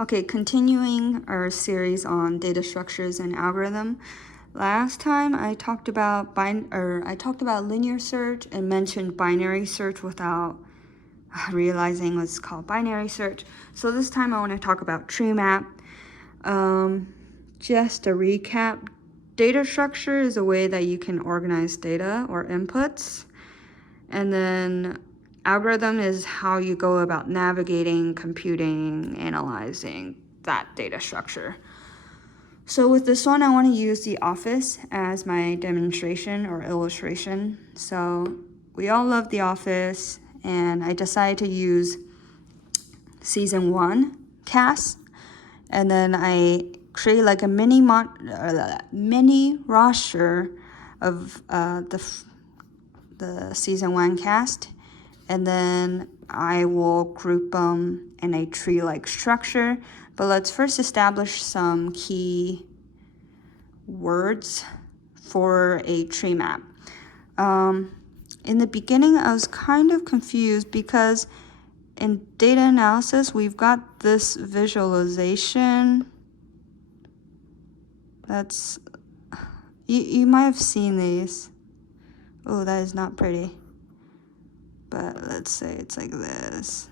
Okay, continuing our series on data structures and algorithm. Last time I talked about linear search and mentioned binary search without realizing what's called binary search. So this time I want to talk about Treemap. Just a recap, data structure is a way that you can organize data or inputs. And then algorithm is how you go about navigating, computing, analyzing that data structure. So with this one, I want to use the office as my demonstration or illustration. So we all love the office, and I decided to use season 1 cast, and then I create like a mini roster of the season 1 cast, and then I will group them in a tree-like structure. But let's first establish some key words for a tree map. In the beginning, I was kind of confused because in data analysis, we've got this visualization. That's, you might have seen these. Oh, that is not pretty. But let's say it's like this.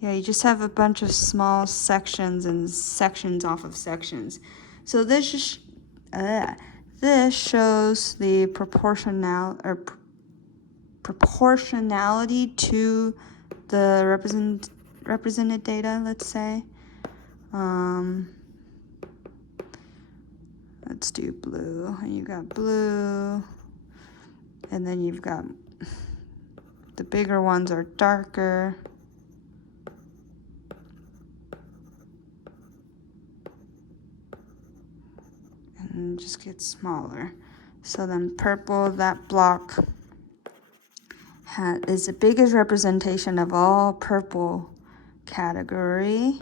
Yeah, you just have a bunch of small sections and sections off of sections. So this shows the proportionality to the represented data, let's say. Let's do blue, and you got blue, and then you've got the bigger ones are darker. And just get smaller. So then purple, that block is the biggest representation of all purple category.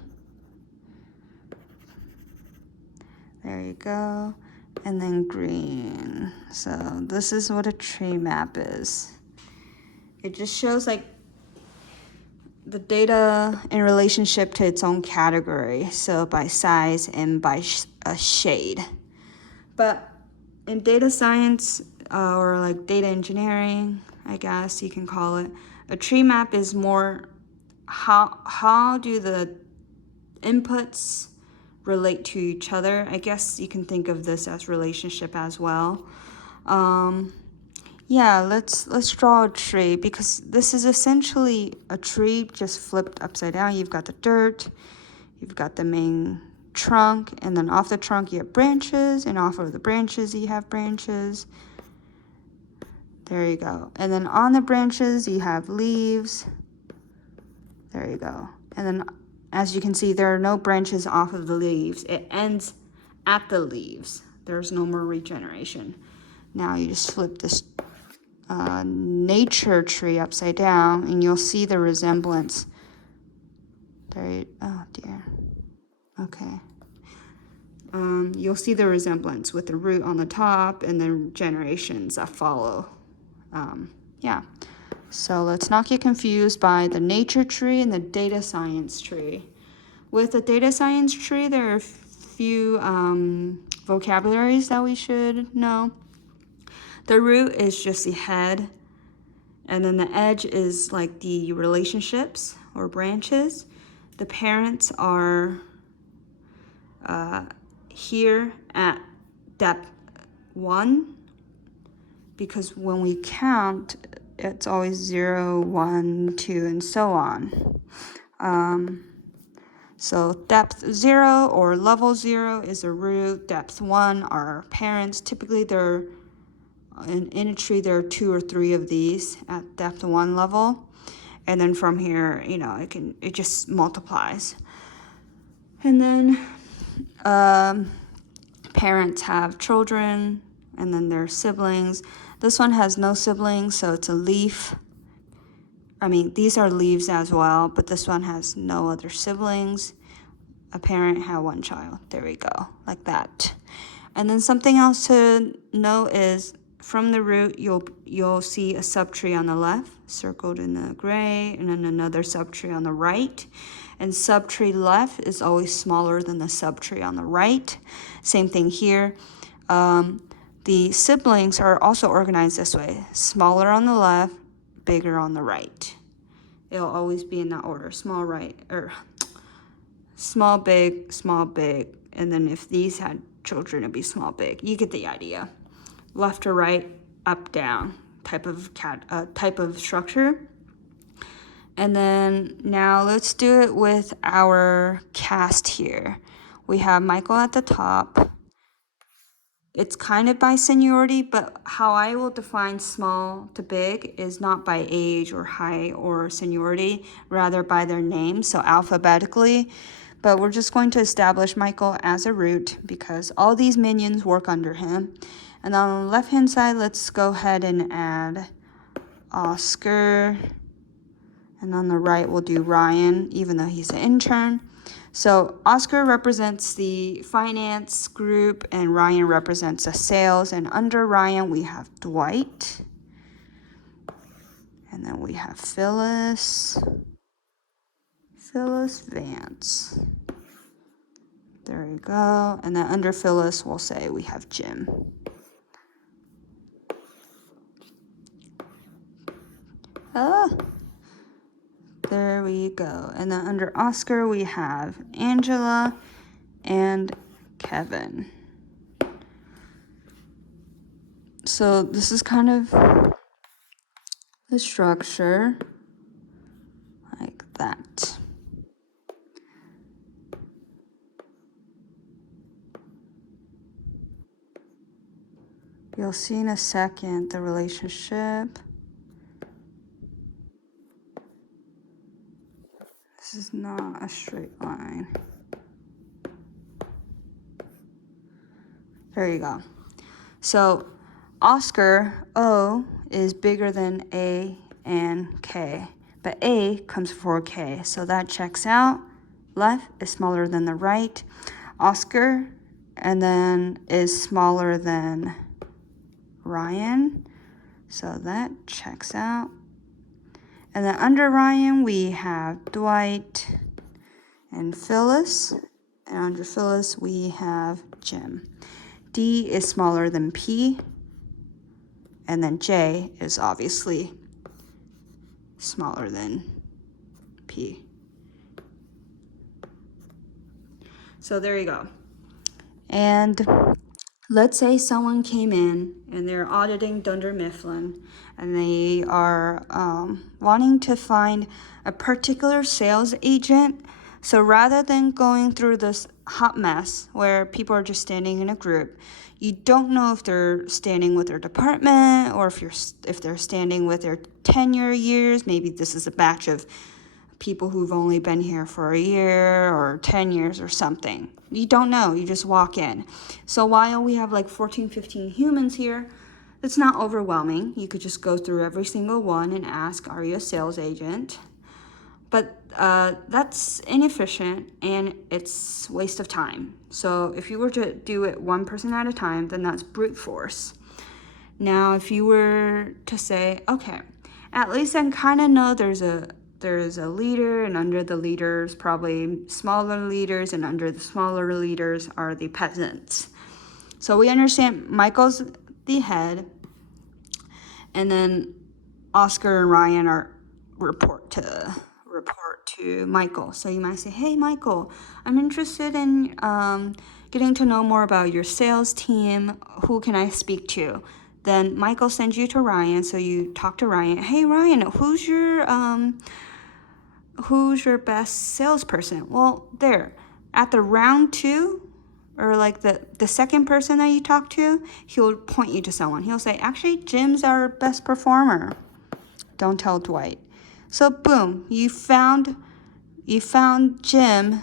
There you go. And then green. So this is what a tree map is. It just shows like the data in relationship to its own category. So by size and by a shade. But in data science, or like data engineering, I guess you can call it, a tree map is more how do the inputs relate to each other. I guess you can think of this as relationship as well. Yeah, let's draw a tree, because this is essentially a tree just flipped upside down. You've got the dirt, you've got the main trunk, and then off the trunk you have branches, and off of the branches you have branches. There you go. And then on the branches you have leaves. There you go. And then as you can see, there are no branches off of the leaves. It ends at the leaves. There's no more regeneration. Now you just flip this nature tree upside down, and you'll see the resemblance. Oh dear. Okay. You'll see the resemblance with the root on the top and then generations that follow. Yeah. So let's not get confused by the nature tree and the data science tree. With the data science tree, there are a few vocabularies that we should know. The root is just the head, and then the edge is like the relationships or branches. The parents are here at depth 1, because when we count, it's always 0, 1, 2, and so on. So depth 0 or level 0 is a root. Depth 1 are parents. Typically, they're in a tree, there are 2 or 3 of these at depth 1 level, and then from here, it just multiplies. And then parents have children, and then their siblings. This one has no siblings, so it's a leaf. I mean, these are leaves as well, but this one has no other siblings. A parent had 1 child. There we go, like that. And then something else to know is from the root, you'll see a subtree on the left, circled in the gray, and then another subtree on the right. And subtree left is always smaller than the subtree on the right. Same thing here. The siblings are also organized this way. Smaller on the left, bigger on the right. It'll always be in that order. Small right, or small, big, and then if these had children, it'd be small, big. You get the idea. Left or right, up, down type of structure. And then now let's do it with our cast here. We have Michael at the top. It's kind of by seniority, but how I will define small to big is not by age or height or seniority, rather by their name, so alphabetically. But we're just going to establish Michael as a root because all these minions work under him. And on the left-hand side, let's go ahead and add Oscar. And on the right, we'll do Ryan, even though he's an intern. So Oscar represents the finance group and Ryan represents the sales. And under Ryan, we have Dwight. And then we have Phyllis Vance. There you go. And then under Phyllis, we'll say we have Jim. There we go. And then under Oscar, we have Angela and Kevin. So this is kind of the structure like that. You'll see in a second the relationship. This is not a straight line. There you go. So Oscar, O, is bigger than A and K. But A comes before K, so that checks out. Left is smaller than the right. Oscar, and then is smaller than Ryan, so that checks out. And then under Ryan, we have Dwight and Phyllis. And under Phyllis, we have Jim. D is smaller than P. And then J is obviously smaller than P. So there you go. And let's say someone came in and they're auditing Dunder Mifflin and they are wanting to find a particular sales agent. So rather than going through this hot mess where people are just standing in a group, you don't know if they're standing with their department or if they're standing with their tenure years. Maybe this is a batch of people who've only been here for a year or 10 years or something. You don't know, you just walk in. So while we have like 14, 15 humans here, it's not overwhelming. You could just go through every single one and ask, are you a sales agent? But that's inefficient and it's waste of time. So if you were to do it one person at a time, then that's brute force. Now, if you were to say, okay, at least I kind of know there's a leader, and under the leaders, probably smaller leaders, and under the smaller leaders are the peasants. So we understand Michael's the head, and then Oscar and Ryan report to Michael. So you might say, hey, Michael, I'm interested in getting to know more about your sales team. Who can I speak to? Then Michael sends you to Ryan, so you talk to Ryan. Hey, Ryan, who's your best salesperson? Well, there, at the round 2, or like the second person that you talk to, he'll point you to someone. He'll say, actually, Jim's our best performer. Don't tell Dwight. So boom, you found Jim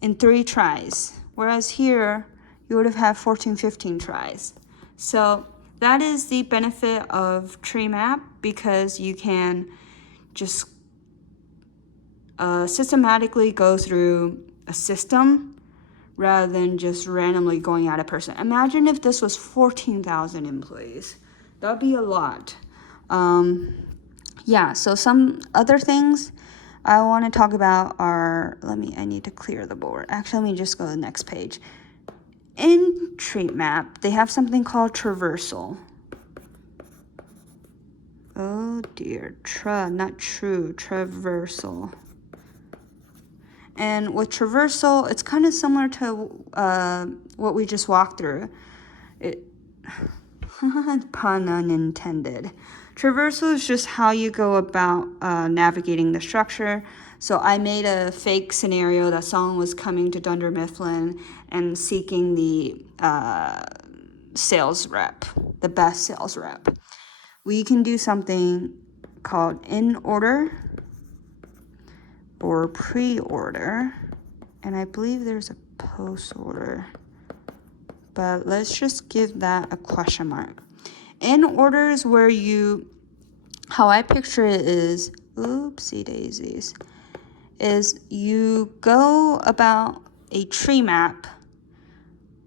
in 3 tries, whereas here you would have had 14, 15 tries. So that is the benefit of Treemap, because you can just systematically go through a system rather than just randomly going at a person. Imagine if this was 14,000 employees. That would be a lot. yeah, so some other things I want to talk about are, I need to clear the board. Actually, let me just go to the next page. In Treemap, they have something called traversal. Oh dear, not true, traversal. And with traversal, it's kind of similar to what we just walked through. Pun unintended. Traversal is just how you go about navigating the structure. So I made a fake scenario that someone was coming to Dunder Mifflin and seeking the sales rep, the best sales rep. We can do something called in order or pre-order, and I believe there's a post order, but let's just give that a question mark. In order is where how I picture it is, oopsie daisies, is you go about a tree map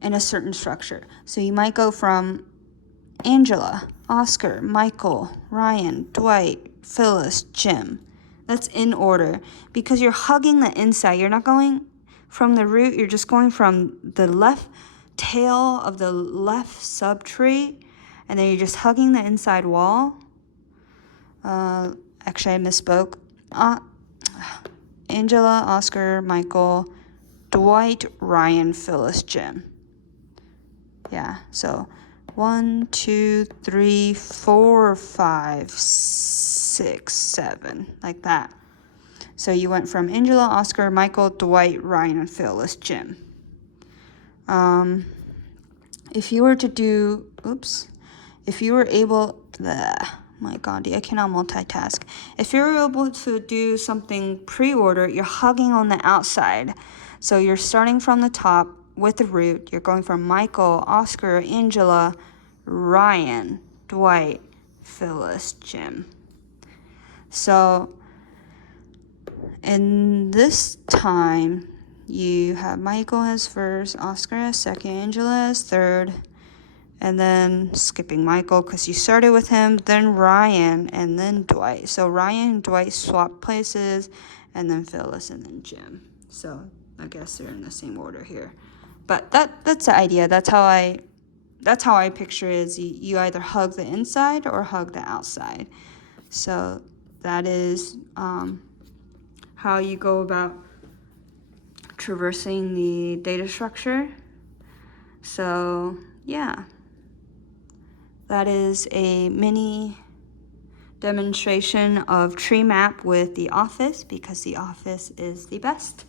in a certain structure. So you might go from Angela, Oscar, Michael, Ryan, Dwight, Phyllis, Jim. That's in order because you're hugging the inside. You're not going from the root, you're just going from the left tail of the left subtree, and then you're just hugging the inside wall. Actually, I misspoke. Angela, Oscar, Michael, Dwight, Ryan, Phyllis, Jim. Yeah, so 1, 2, 3, 4, 5, 6, 7, like that. So you went from Angela, Oscar, Michael, Dwight, Ryan, and Phyllis, Jim. If you were to do, if you were able, my God, I cannot multitask. If you're able to do something pre-order, you're hugging on the outside. So you're starting from the top with the root. You're going from Michael, Oscar, Angela, Ryan, Dwight, Phyllis, Jim. So in this time, you have Michael as first, Oscar as second, Angela as third, and then skipping Michael because you started with him, then Ryan, and then Dwight. So Ryan and Dwight swap places, and then Phyllis, and then Jim. So I guess they're in the same order here. But that's the idea. That's how I picture it is you either hug the inside or hug the outside. So that is how you go about traversing the data structure. So yeah, that is a mini demonstration of Treemap with the Office because the Office is the best.